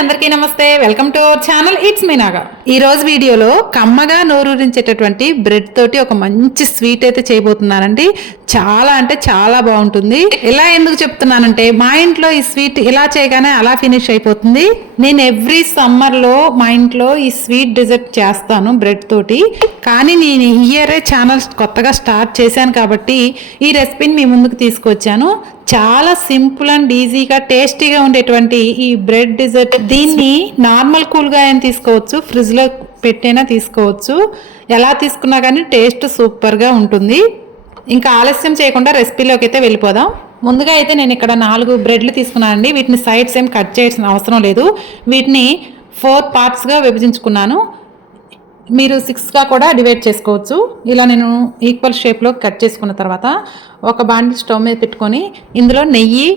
అందరికీ నమస్తే. Welcome to our channel. It's మీనాగా రోజు వీడియోలో కమ్మగా నోరూరించేటటువంటి బ్రెడ్ తోటి ఒక మంచి స్వీట్ అయితే చేయబోతున్నానండి. చాలా అంటే చాలా బాగుంటుంది. ఇలా ఎందుకు చెప్తున్నానంటే మా ఇంట్లో ఈ స్వీట్ ఇలా చేయగానే అలా ఫినిష్ అయిపోతుంది. నేను ఎవ్రీ సమ్మర్లో మా ఇంట్లో ఈ స్వీట్ డిజర్ట్ చేస్తాను బ్రెడ్ తోటి. కానీ నేను ఇయరే ఛానల్ కొత్తగా స్టార్ట్ చేశాను కాబట్టి ఈ రెసిపీని మీ ముందుకు తీసుకొచ్చాను. చాలా సింపుల్ అండ్ ఈజీగా టేస్టీగా ఉండేటువంటి ఈ బ్రెడ్ డిజర్ట్ దీన్ని నార్మల్ కూల్గా ఏం తీసుకోవచ్చు. ఫ్రిడ్జ్లో పెట్టైనా తీసుకోవచ్చు. ఎలా తీసుకున్నా కానీ టేస్ట్ సూపర్గా ఉంటుంది. ఇంకా ఆలస్యం చేయకుండా రెసిపీలోకి అయితే వెళ్ళిపోదాం. ముందుగా అయితే నేను ఇక్కడ నాలుగు బ్రెడ్లు తీసుకున్నానండి వీటిని సైడ్స్ ఏం కట్ చేయాల్సిన అవసరం లేదు. వీటిని ఫోర్ పార్ట్స్గా విభజించుకున్నాను. మీరు సిక్స్గా కూడా డివైడ్ చేసుకోవచ్చు. ఇలా నేను ఈక్వల్ షేప్లో కట్ చేసుకున్న తర్వాత ఒక బాండిల్ స్టవ్ మీద పెట్టుకొని ఇందులో నెయ్యి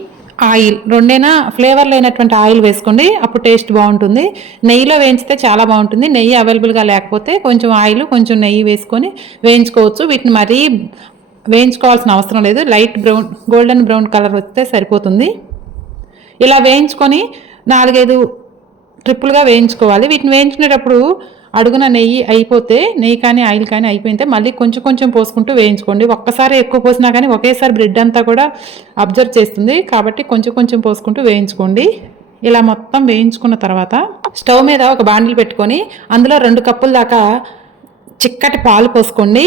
ఆయిల్ రెండైనా ఫ్లేవర్ లేనటువంటి ఆయిల్ వేసుకోండి అప్పుడు టేస్ట్ బాగుంటుంది. నెయ్యిలో వేయించితే చాలా బాగుంటుంది. నెయ్యి అవైలబుల్గా లేకపోతే కొంచెం ఆయిల్ కొంచెం నెయ్యి వేసుకొని వేయించుకోవచ్చు. వీటిని మరీ వేయించుకోవాల్సిన అవసరం లేదు. Light brown golden brown colour వస్తే సరిపోతుంది. ఇలా వేయించుకొని నాలుగైదు ట్రిప్పులుగా వేయించుకోవాలి. వీటిని వేయించుకునేటప్పుడు అడుగున నెయ్యి అయిపోతే నెయ్యి కానీ ఆయిల్ కానీ అయిపోయితే మళ్ళీ కొంచెం కొంచెం పోసుకుంటూ వేయించుకోండి. ఒక్కసారి ఎక్కువ పోసినా కానీ ఒకేసారి బ్రెడ్ అంతా కూడా అబ్జర్వ్ చేస్తుంది. కాబట్టి కొంచెం కొంచెం పోసుకుంటూ వేయించుకోండి. ఇలా మొత్తం వేయించుకున్న తర్వాత స్టవ్ మీద ఒక బాండిల్ పెట్టుకొని అందులో రెండు కప్పుల దాకా చిక్కటి పాలు పోసుకోండి.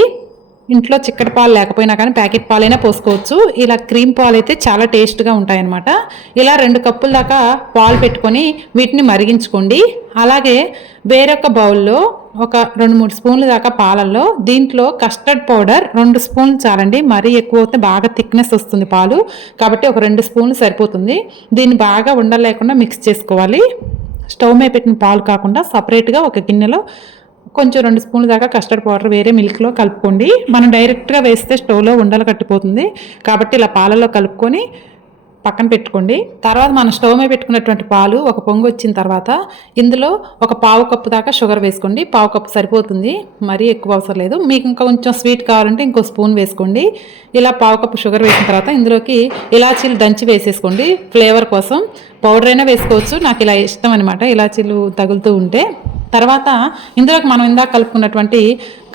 ఇంట్లో చిక్కటి పాలు లేకపోయినా కానీ ప్యాకెట్ పాలైనా పోసుకోవచ్చు. ఇలా క్రీమ్ పాలు అయితే చాలా టేస్ట్గా ఉంటాయన్నమాట. ఇలా రెండు కప్పుల దాకా పాలు పెట్టుకొని వీటిని మరిగించుకోండి. అలాగే వేరొక బౌల్లో ఒక రెండు మూడు స్పూన్ల దాకా పాలల్లో దీంట్లో కస్టర్డ్ పౌడర్ రెండు స్పూన్లు చాలండి. మరీ ఎక్కువ అయితే బాగా థిక్నెస్ వస్తుంది పాలు. కాబట్టి ఒక రెండు స్పూన్లు సరిపోతుంది. దీన్ని బాగా ఉండలేకుండా మిక్స్ చేసుకోవాలి. స్టవ్ మీద పెట్టిన పాలు కాకుండా సపరేట్గా ఒక గిన్నెలో కొంచెం రెండు స్పూన్ల దాకా కస్టర్డ్ పౌడర్ వేరే మిల్క్లో కలుపుకోండి. మనం డైరెక్ట్గా వేస్తే స్టవ్లో ఉండలు కట్టిపోతుంది. కాబట్టి ఇలా పాలలో కలుపుకొని పక్కన పెట్టుకోండి. తర్వాత మనం స్టవ్ మీద పెట్టుకున్నటువంటి పాలు ఒక పొంగు వచ్చిన తర్వాత ఇందులో ఒక పావు కప్పు దాకా షుగర్ వేసుకోండి. పావు కప్పు సరిపోతుంది. మరీ ఎక్కువ అవసరం లేదు. మీకు ఇంకా కొంచెం స్వీట్ కావాలంటే ఇంకో స్పూన్ వేసుకోండి. ఇలా పావు కప్పు షుగర్ వేసిన తర్వాత ఇందులోకి ఇలాచీలు దంచి వేసేసుకోండి. ఫ్లేవర్ కోసం పౌడర్ అయినా వేసుకోవచ్చు. నాకు ఇలా ఇష్టం అనమాట ఇలాచీలు తగులుతూ ఉంటే. తర్వాత ఇందులోకి మనం ఇందాక కలుపుకున్నటువంటి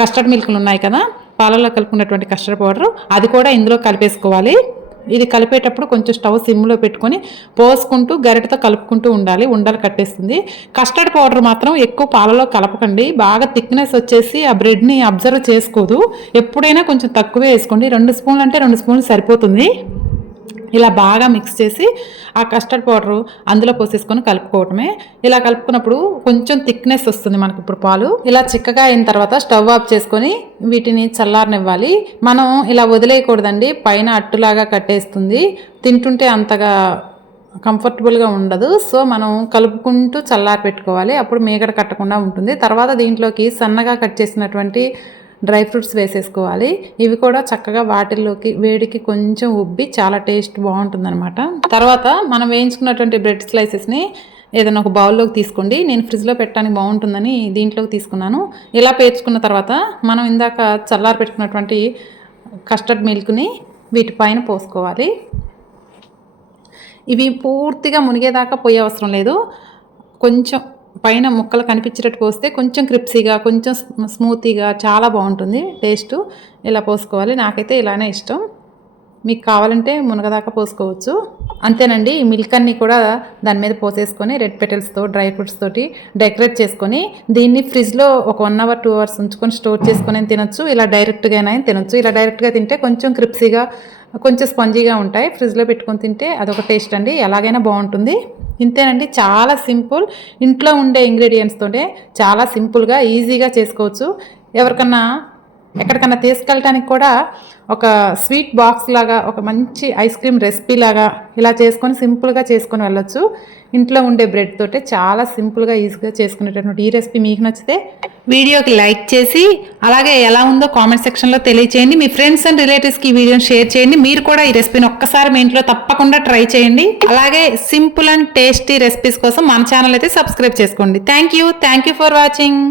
కస్టర్డ్ మిల్క్లు ఉన్నాయి కదా పాలలో కలుపుకున్నటువంటి కస్టర్డ్ పౌడర్ అది కూడా ఇందులో కలిపేసుకోవాలి. ఇది కలిపేటప్పుడు కొంచెం స్టవ్ సిమ్లో పెట్టుకొని పోసుకుంటూ గరిటతో కలుపుకుంటూ ఉండాలి ఉండలు కట్టేస్తుంది. కస్టర్డ్ పౌడర్ మాత్రం ఎక్కువ పాలలో కలపకండి. బాగా థిక్నెస్ వచ్చేసి ఆ బ్రెడ్ని అబ్జర్వ్ చేసుకోదు. ఎప్పుడైనా కొంచెం తక్కువే వేసుకోండి. రెండు స్పూన్లు అంటే రెండు స్పూన్లు సరిపోతుంది. ఇలా బాగా మిక్స్ చేసి ఆ కస్టర్డ్ పౌడరు అందులో పోసేసుకొని కలుపుకోవటమే. ఇలా కలుపుకున్నప్పుడు కొంచెం థిక్నెస్ వస్తుంది మనకి ఇప్పుడు పాలు. ఇలా చిక్కగా అయిన తర్వాత స్టవ్ ఆఫ్ చేసుకొని వీటిని చల్లారనివ్వాలి. మనం ఇలా వదిలేయకూడదండి. పైన అట్టులాగా కట్టేస్తుంది. తింటుంటే అంతగా కంఫర్టబుల్గా ఉండదు. సో మనం కలుపుకుంటూ చల్లారి పెట్టుకోవాలి అప్పుడు మేగడ కట్టకుండా ఉంటుంది. తర్వాత దీంట్లోకి సన్నగా కట్ చేసినటువంటి డ్రై ఫ్రూట్స్ వేసేసుకోవాలి. ఇవి కూడా చక్కగా వాటిల్లోకి వేడికి కొంచెం ఉబ్బి చాలా టేస్ట్ బాగుంటుందన్నమాట. తర్వాత మనం వేయించుకున్నటువంటి బ్రెడ్ స్లైసెస్ని ఏదైనా ఒక బౌల్లోకి తీసుకోండి. నేను ఫ్రిడ్జ్లో పెట్టడానికి బాగుంటుందని దీంట్లోకి తీసుకున్నాను. ఇలా పేర్చుకున్న తర్వాత మనం ఇందాక చల్లారి పెట్టుకున్నటువంటి కస్టర్డ్ మిల్క్ని వీటిపైన పోసుకోవాలి. ఇవి పూర్తిగా మునిగేదాకా పోయే అవసరం లేదు. కొంచెం పైన ముక్కలు కనిపించేటట్టు పోస్తే కొంచెం క్రిప్సీగా కొంచెం స్మూతీగా చాలా బాగుంటుంది టేస్ట్. ఇలా పోసుకోవాలి. నాకైతే ఇలానే ఇష్టం. మీకు కావాలంటే మునగదాకా పోసుకోవచ్చు. అంతేనండి ఈ మిల్క్ అన్నీ కూడా దాని మీద పోసేసుకొని రెడ్ పెటల్స్తో డ్రై ఫ్రూట్స్ తోటి డెకరేట్ చేసుకొని దీన్ని ఫ్రిడ్జ్లో ఒక వన్ అవర్ టూ అవర్స్ ఉంచుకొని స్టోర్ చేసుకొని తినొచ్చు. ఇలా డైరెక్ట్గా అయినా తినొచ్చు. ఇలా డైరెక్ట్గా తింటే కొంచెం క్రిప్సీగా కొంచెం స్పంజీగా ఉంటాయి. ఫ్రిడ్జ్లో పెట్టుకొని తింటే అదొక టేస్ట్ అండి. ఎలాగైనా బాగుంటుంది. ఇంతేనండి చాలా సింపుల్. ఇంట్లో ఉండే ఇంగ్రీడియంట్స్తోనే చాలా సింపుల్గా ఈజీగా చేసుకోవచ్చు. ఎవరికన్నా ఎక్కడికన్నా తీసుకెళ్ళటానికి కూడా ఒక స్వీట్ బాక్స్ లాగా ఒక మంచి ఐస్ క్రీమ్ రెసిపీ లాగా ఇలా చేసుకొని సింపుల్గా చేసుకొని వెళ్ళొచ్చు. ఇంట్లో ఉండే బ్రెడ్ తోటే చాలా సింపుల్గా ఈజీగా చేసుకునేటటువంటి ఈ రెసిపీ మీకు నచ్చితే వీడియోకి లైక్ చేసి అలాగే ఎలా ఉందో కామెంట్ సెక్షన్లో తెలియచేయండి. మీ ఫ్రెండ్స్ అండ్ రిలేటివ్స్కి ఈ వీడియోని షేర్ చేయండి. మీరు కూడా ఈ రెసిపీని ఒక్కసారి మీ ఇంట్లో తప్పకుండా ట్రై చేయండి. అలాగే సింపుల్ అండ్ టేస్టీ రెసిపీస్ కోసం మన ఛానల్ అయితే సబ్స్క్రైబ్ చేసుకోండి. Thank you. Thank you for watching.